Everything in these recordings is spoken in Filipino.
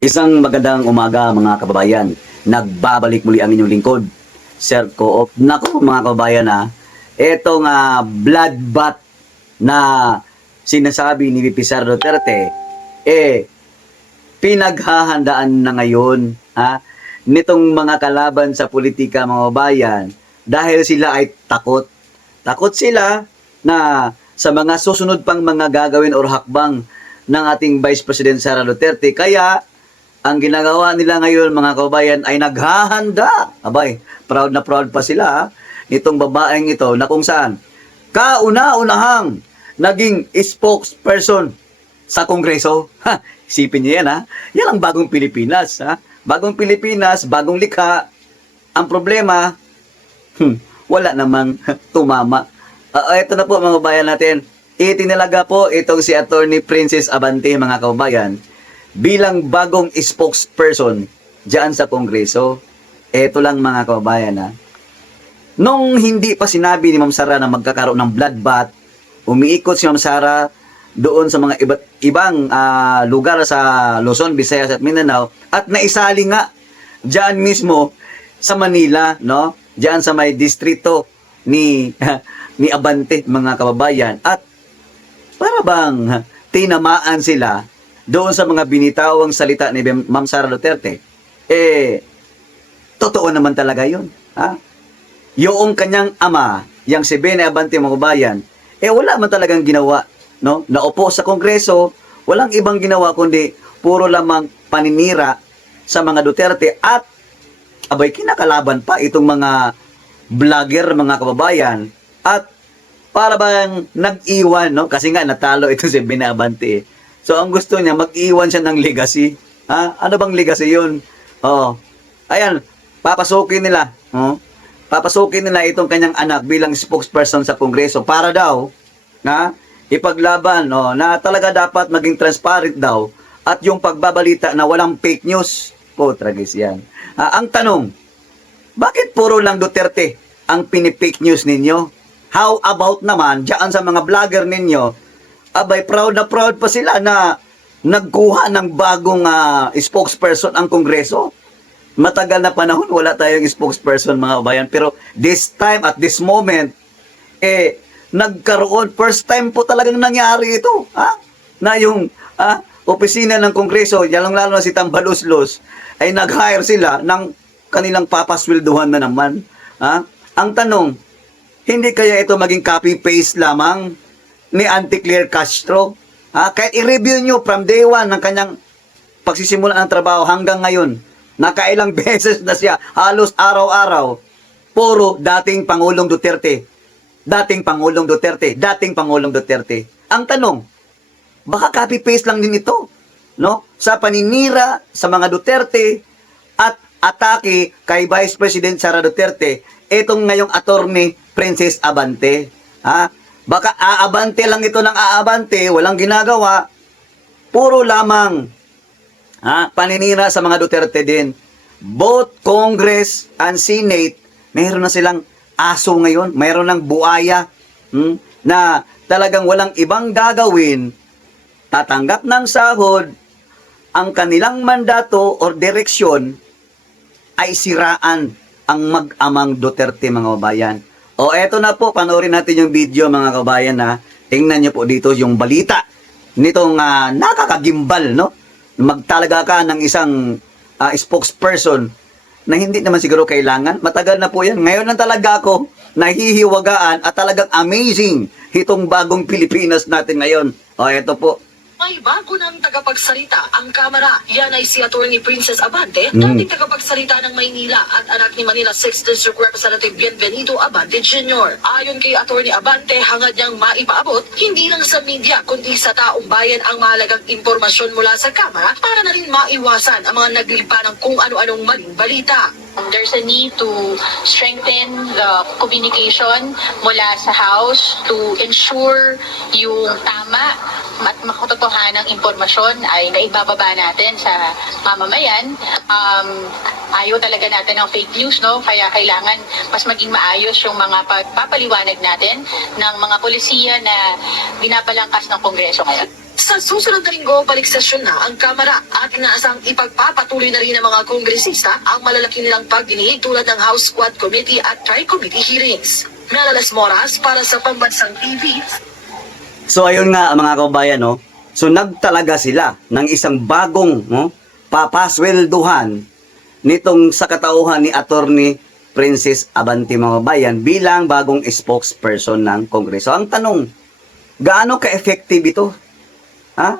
Isang magandang umaga mga kababayan. Nagbabalik muli ang inyong lingkod, Sir Co-op. Naku mga kababayan etong bloodbath na sinasabi ni VP Sara Duterte, pinaghahandaan na ngayon nitong mga kalaban sa politika mga kababayan dahil sila ay takot. Takot sila na sa mga susunod pang mga gagawin or hakbang ng ating Vice President Sara Duterte. Kaya ang ginagawa nila ngayon mga kababayan ay naghahanda. Abay, proud na proud pa sila itong babaeng ito na kung saan kauna-unahang naging spokesperson sa Kongreso. Isipin niyo yan Yan ang bagong Pilipinas. Bagong Pilipinas, bagong likha. Ang problema, wala namang tumama. Ito na po mga kababayan natin. Itinalaga po itong si Attorney Princess Abante mga kababayan bilang bagong spokesperson diyan sa Kongreso. Ito lang mga kababayan Nung hindi pa sinabi ni Ma'am Sara na magkakaroon ng bloodbath, umiikot si Ma'am Sara doon sa mga ibang lugar sa Luzon, Visayas at Mindanao at naisali nga diyan mismo sa Manila, no? Diyan sa may distrito ni ni Abante mga kababayan at para bang tinamaan sila doon sa mga binitawang salita ni Ma'am Sara Duterte. Totoo naman talaga yun. Yung kanyang ama, yang si Bene Abante mga kababayan, wala man talagang ginawa. No? Naupo sa Kongreso, walang ibang ginawa kundi puro lamang paninira sa mga Duterte at abay kinakalaban pa itong mga vlogger mga kababayan at para bang nag-iwan, no? Kasi nga natalo ito si Bene Abante. So, ang gusto niya, mag-iwan siya ng legacy. Ano bang legacy yun? Ayan, papasukin nila. Papasukin nila itong kanyang anak bilang spokesperson sa Kongreso para daw, ipaglaban, na talaga dapat maging transparent daw at yung pagbabalita na walang fake news. Tragis yan. Ang tanong, bakit puro lang Duterte ang pinipake news ninyo? How about naman, dyan sa mga vlogger ninyo, abay, proud na proud pa sila na nagkuha ng bagong spokesperson ang Kongreso. Matagal na panahon, wala tayong spokesperson mga kabayan. Pero this time, at this moment, nagkaroon, first time po talagang nangyari ito. Na yung opisina ng Kongreso, lalo na si Tambaluslos, ay nag-hire sila ng kanilang papaswelduhan na naman. Ang tanong, hindi kaya ito maging copy-paste lamang ni Auntie Claire Castro? Kahit i-review nyo from day one ng kanyang pagsisimula ng trabaho hanggang ngayon, nakailang beses na siya, halos araw-araw, puro dating Pangulong Duterte. Dating Pangulong Duterte. Dating Pangulong Duterte. Ang tanong, baka copy-paste lang din ito, no? Sa paninira sa mga Duterte at atake kay Vice President Sara Duterte, itong ngayong attorney Princess Abante. Baka aabante lang ito ng aabante, walang ginagawa, puro lamang paninira sa mga Duterte din. Both Congress and Senate, mayroon na silang aso ngayon, mayroon ng buaya na talagang walang ibang gagawin, tatanggap ng sahod, ang kanilang mandato or direksyon ay siraan ang mag-amang Duterte mga kabayan. Eto na po, panoorin natin yung video mga kabayan tingnan nyo po dito yung balita nitong nakakagimbal, no? Magtalaga ka ng isang spokesperson na hindi naman siguro kailangan. Matagal na po yan. Ngayon lang talaga ako nahihiwagaan at talagang amazing itong bagong Pilipinas natin ngayon. Eto po. May bago ng tagapagsalita ang Kamara. Yan ay si Attorney Princess Abante, dating tagapagsalita ng Maynila at anak ni Manila 6th District Representative Bienvenido Abante Jr. Ayon kay Attorney Abante, hangad niyang maipaabot hindi lang sa media kundi sa taong bayan ang mahalagang impormasyon mula sa Kamara para na rin maiwasan ang mga naglipa ng kung ano-anong maling balita. There's a need to strengthen the communication mula sa House to ensure yung tama at makatotohanang impormasyon ay naibababa natin sa mamamayan. Ayaw talaga natin ng fake news, no? Kaya kailangan mas maging maayos yung mga pagpapaliwanag natin ng mga polisiya na binabalangkas ng Kongreso ngayon. Sa susunod na linggo, balik sesyon na ang Kamara at inaasang ipagpapatuloy na rin ng mga kongresista ang malalaki nilang pagdinig tulad ng House Squad Committee at Tri-Committee hearings. Melalas Moras para sa Pambansang TV. So ayun nga mga kabayan, no? So nagtalaga sila ng isang bagong, no, papaswelduhan nitong sa katauhan ni Attorney Princess Abante mga kabayan bilang bagong spokesperson ng Kongreso. Ang tanong, gaano ka-effective ito? Ha?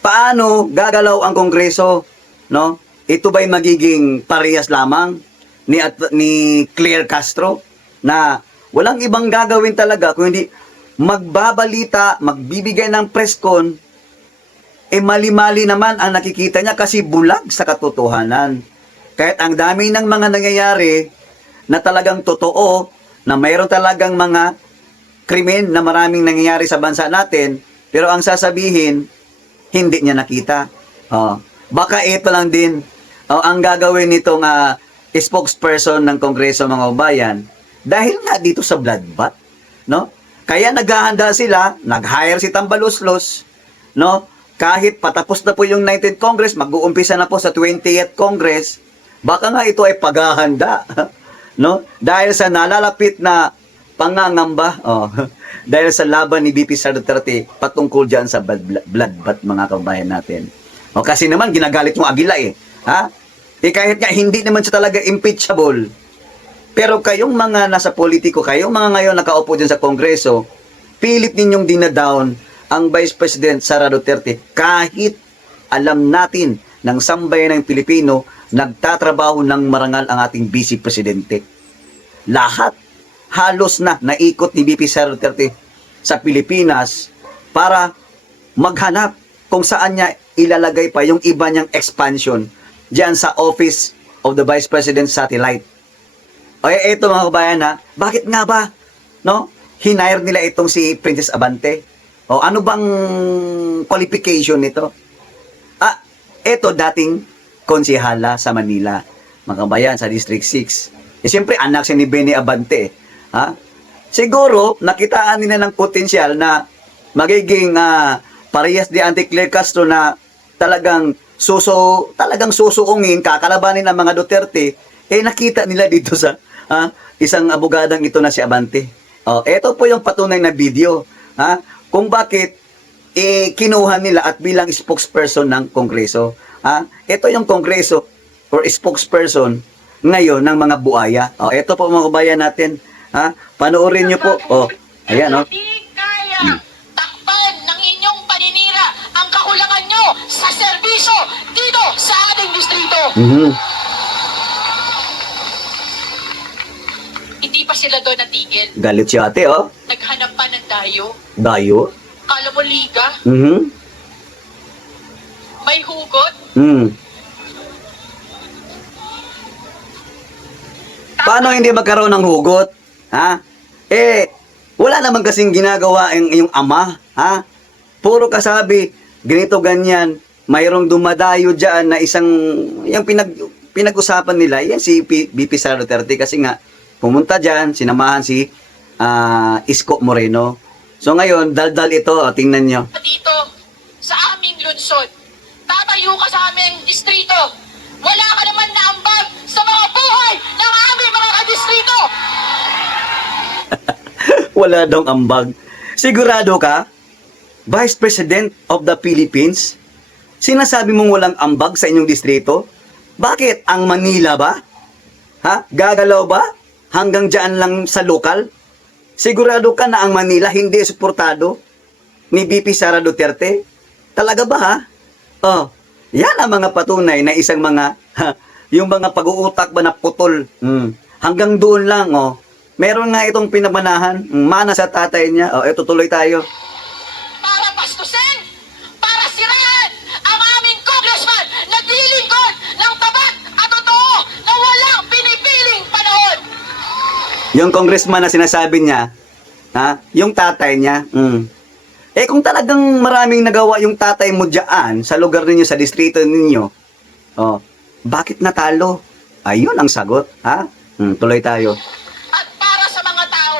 Paano gagalaw ang Kongreso, no? Ito ba'y magiging parehas lamang ni Claire Castro na walang ibang gagawin talaga kundi magbabalita, magbibigay ng press con, mali-mali naman ang nakikita niya kasi bulag sa katotohanan. Kahit ang dami ng mga nangyayari na talagang totoo, na mayroon talagang mga krimen na maraming nangyayari sa bansa natin, pero ang sasabihin, hindi niya nakita. Baka ito lang din ang gagawin nitong spokesperson ng Kongreso mga kabayan dahil nga dito sa bloodbath, no? Kaya naghahanda sila, nag-hire si Tambaluslos, no? Kahit patapos na po yung 19th Congress, mag-uumpisa na po sa 20th Congress, baka nga ito ay paghahanda, no? Dahil sa nalalapit na pangangamba, dahil sa laban ni BP Sara Duterte patungkol dyan sa bloodbath mga kabayan natin. Kasi naman ginagalit yung Aguila ha? Kahit nga hindi naman siya talaga impeachable, pero kayong mga nasa politiko, kayong mga ngayon nakaupo dyan sa Kongreso, pilit ninyong dinadown ang Vice President Sara Duterte kahit alam natin ng sambayan ng Pilipino nagtatrabaho ng marangal ang ating Vice Presidente. Lahat halos na naikot ni BP Sara Duterte sa Pilipinas para maghanap kung saan niya ilalagay pa yung iba niyang expansion diyan sa Office of the Vice President Satellite. Eto mga kabayan bakit nga ba, no? Hinire nila itong si Princess Abante. Ano bang qualification nito? Eto dating konsehala sa Manila, mga kabayan, sa District 6. Siyempre anak siya ni Benny Abante. Siguro nakitaan nila ng potensyal na magiging parehas di Auntie Claire Castro na talagang susuungin, kakalabanin ng mga Duterte, nakita nila dito sa isang abogadang ito na si Abante. Ito po yung patunay na video kung bakit kinuha nila at bilang spokesperson ng Kongreso. Ito yung Kongreso or spokesperson ngayon ng mga buaya. Ito po mga kabayan natin. Panoorin nyo po. Ayan, Hindi kaya takpan ng inyong paninira ang kakulangan nyo sa serbisyo dito sa ating distrito. Hindi pa sila doon natigil. Galit si ate, Naghanap pa ng dayo. Dayo. Kala mo liga? May hugot? Paano hindi magkaroon ng hugot? Wala naman kasing ginagawa ang iyong ama, Puro kasabi, ganito ganyan, mayroong dumadayo dyan na isang, yung pinag-usapan nila, yan si BP Sara Duterte kasi nga, pumunta dyan, sinamahan si Isko Moreno. So ngayon, daldal ito, tingnan nyo. Dito, sa aming lungsod, tatayo ka sa aming distrito. Wala ka naman naambag sa mga buhay ng aming mga kadistrito. Wala daw ambag. Sigurado ka? Vice President of the Philippines? Sinasabi mong walang ambag sa inyong distrito? Bakit? Ang Manila ba? Gagalaw ba? Hanggang dyan lang sa lokal? Sigurado ka na ang Manila hindi suportado ni BP Sara Duterte? Talaga ba yan ang mga patunay na isang mga, yung mga pag-uutak ba na putol. Hanggang doon lang, meron nga itong pinamanahan, mana sa tatay niya. Ito tuloy tayo. Para bastusin, para sirahan ang aming congressman na dilingkod ng tapat at totoo na walang pinipiling panahon. Yung congressman na sinasabi niya, yung tatay niya, kung talagang maraming nagawa yung tatay mo dyan, sa lugar ninyo, sa distrito ninyo, bakit natalo? Ayun ang sagot, tuloy tayo. At para sa mga tao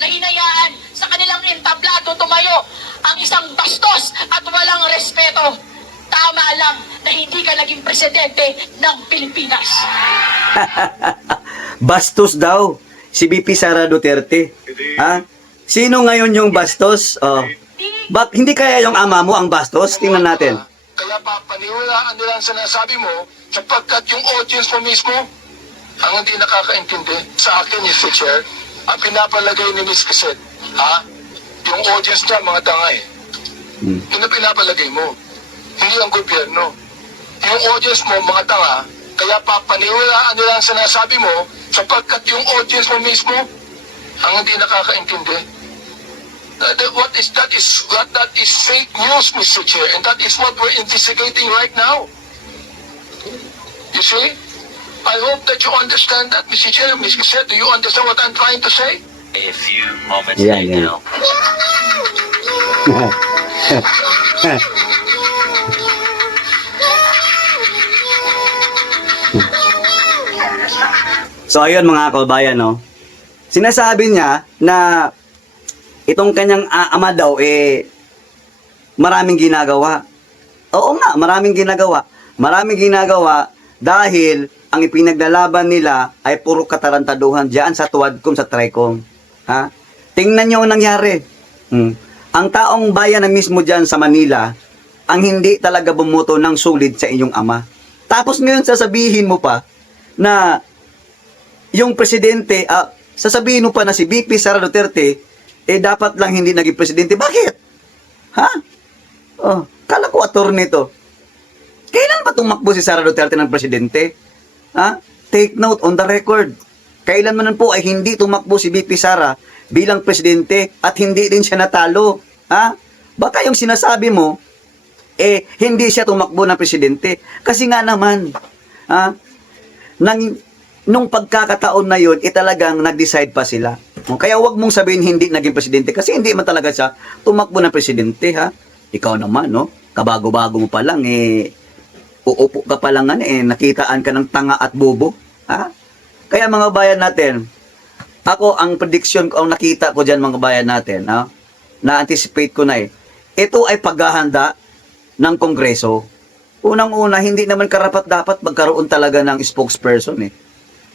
na hinayaan sa kanilang entablado tumayo ang isang bastos walang respeto. Tama lang na hindi ka naging presidente ng Pilipinas. Bastos daw si VP Sara Duterte. Ha? Sino ngayon yung bastos? Oh. Hindi kaya yung ama mo ang bastos? Tingnan natin. Kaya papaniwalaan nila ang sinasabi mo sapagkat yung audience mo mismo ang hindi nakakaintindi sa akin, Mr. Chair, ang pinapalagay ni Ms. Cassette, ha? Yung audience niya, mga tanga eh. Yun ang pinapalagay mo. Hindi ang gobyerno. Yung audience mo, mga tanga, kaya papaniwalaan nila ang sinasabi mo sapagkat yung audience mo mismo ang hindi nakakaintindi. That is fake news, Mr. Chair, and that is what we're investigating right now. You see? I hope that you understand that, Mr. Chair. Ms. Cassette, do you understand what I'm trying to say? A few moments Yeah, later. So ayun mga kababayan, no. Sinasabi niya na itong kanyang ama daw maraming ginagawa. Oo nga, maraming ginagawa. Maraming ginagawa dahil ang ipinaglalaban nila ay puro katarantaduhan diyan sa Tuwadcom, sa Tricom. Ha? Tingnan niyo ang nangyari. Ang taong bayan na mismo diyan sa Manila ang hindi talaga bumoto ng sulid sa inyong ama. Tapos ngayon sasabihin mo pa na yung presidente, sasabihin mo pa na si VP Sara Duterte, dapat lang hindi naging presidente. Bakit? Ha? Oh, kala ko attorney to. Kailan ba tumakbo si Sara Duterte ng presidente? Ha? Take note on the record. Kailan man po ay hindi tumakbo si VP Sara bilang presidente at hindi din siya natalo. Ha? Baka yung sinasabi mo, hindi siya tumakbo ng presidente. Kasi nga naman, nung pagkakataon na yun, talagang nag-decide pa sila. Kaya wag mong sabihin hindi naging presidente kasi hindi man talaga siya tumakbo ng presidente, ha? Ikaw naman, no? Kabago-bago mo pa lang, uupo ka pa lang, nakitaan ka ng tanga at bobo, ha? Kaya mga bayan natin, ako, ang prediction ko, ang nakita ko dyan mga bayan natin, ha? Na-anticipate ko na ito ay paghahanda ng Kongreso. Unang-una, hindi naman karapat-dapat magkaroon talaga ng spokesperson,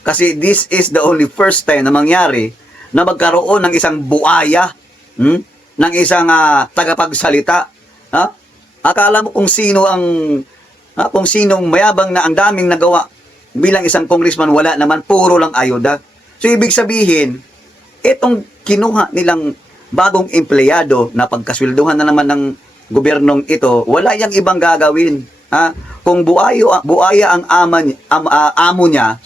Kasi this is the only first time na mangyari na magkaroon ng isang buaya, ng isang tagapagsalita. Ha? Akala mo kung sino kung sinong mayabang na ang daming nagawa bilang isang congressman, wala naman, puro lang ayuda. So ibig sabihin, itong kinuha nilang bagong empleyado na pagkaswelduhan na naman ng gobyernong ito, wala yang ibang gagawin. Ha? Kung buaya ang amo niya,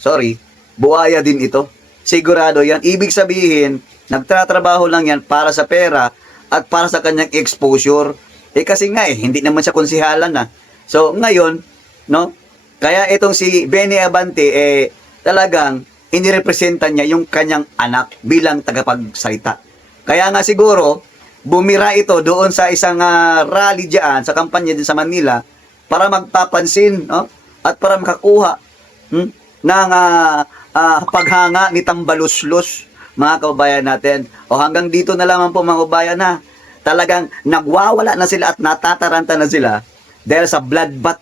buaya din ito. Sigurado yan. Ibig sabihin, nagtatrabaho lang yan para sa pera at para sa kanyang exposure. Kasi nga hindi naman siya konsihalan na. So ngayon, no? Kaya itong si Benny Abante talagang inirepresenta niya yung kanyang anak bilang tagapagsalita. Kaya nga siguro bumira ito doon sa isang rally diyan sa kampanya din sa Manila para magpapansin, no? At para makakuha ng paghanga ni Tambaluslos, mga kababayan natin. O hanggang dito na lamang po mga kababayan, na talagang nagwawala na sila at natataranta na sila dahil sa bloodbath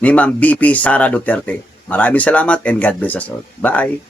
ni Ma'am VP Sara Duterte. Maraming salamat and God bless us all. Bye!